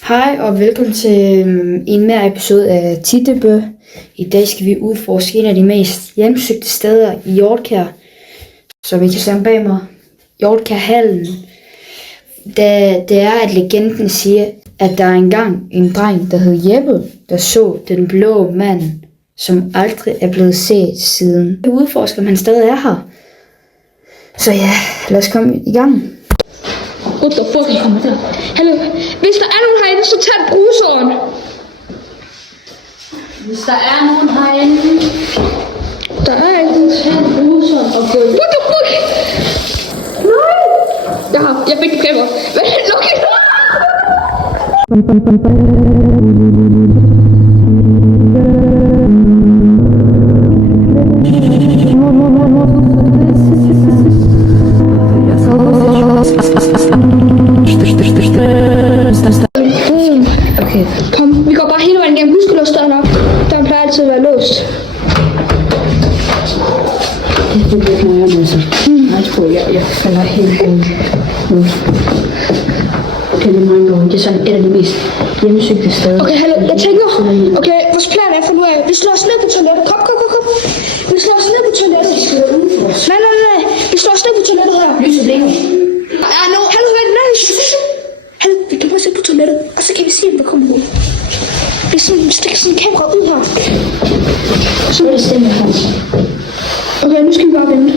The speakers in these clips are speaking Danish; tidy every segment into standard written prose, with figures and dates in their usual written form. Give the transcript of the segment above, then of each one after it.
Hej og velkommen til en mere episode af Tittebø. I dag skal vi udforske en af de mest hjemsøgte steder i Hjortkær. Så vi kan se bag mig Hjortkærhallen. Det er, at legenden siger, at der er engang en dreng, der hed Jeppe, der så den blå mand, som aldrig er blevet set siden. Vi udforsker, om han stadig er her. Så ja, lad os komme i gang. What the fuck? Hallo, hvis der er nogen herinde, så tag bruseren. Hvis der er nogen herinde, Der er ikke. tag bruseren og gå. What the fuck? Nej! Jeg fik det kamera. Hvad? Okay. Okay. Kom, vi går bare hele vejen igennem. Husk at låse døren op. Den plejer altid at være låst. Det er ikke noget, jeg så. Jeg tror, jeg falder helt ud. Okay, det er mange år. Det er sådan et af de mest hjemmesøgte steder. Okay, hallo, jeg tænker. Okay, vores plan er for nu af. Vi slår os ned på toilettet. Kom. Vi slår os ned på toilettet. Nej. Vi slår os ned på toilettet her. Lyset blinker. Ja, nu. Hallo, vent, nej. Hallo, vi kan prøve at se på toilettet. Og så kan vi se, om der kommer ud. Vi stikker sådan en kamera ud her. Så er det stemme her. Okay, nu skal vi bare vente.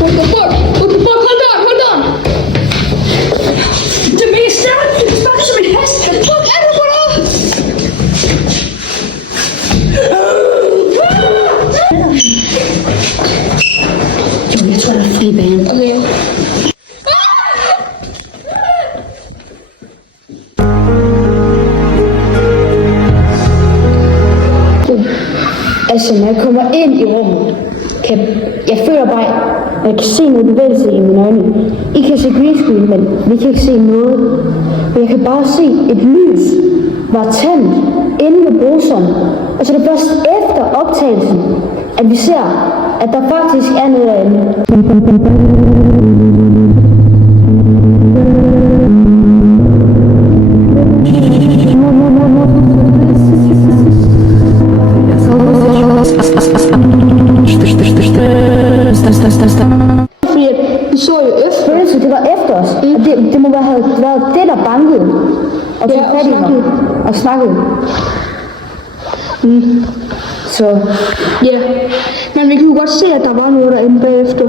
What the fuck? Hold on! Det er mega stærkt! Det er bare som en hest! Hvad fuck er det for noget? Jeg tror, der er fri bane. Okay. Altså, når jeg kommer ind i rummet, jeg føler bare, at jeg kan se noget bevægelse i mine øjne. I kan se green screen, men vi kan ikke se noget. Men jeg kan bare se et lys var tændt inde ved bruseren. Og så er det først efter optagelsen, at vi ser, at der faktisk er noget derinde. Fordi vi så jo efter. Følelse, det var efter os. Og det må have været det, der bankede. Og tog fat i mig. Og snakkede. Så Ja, men vi kunne godt se, at der var noget derinde bagefter.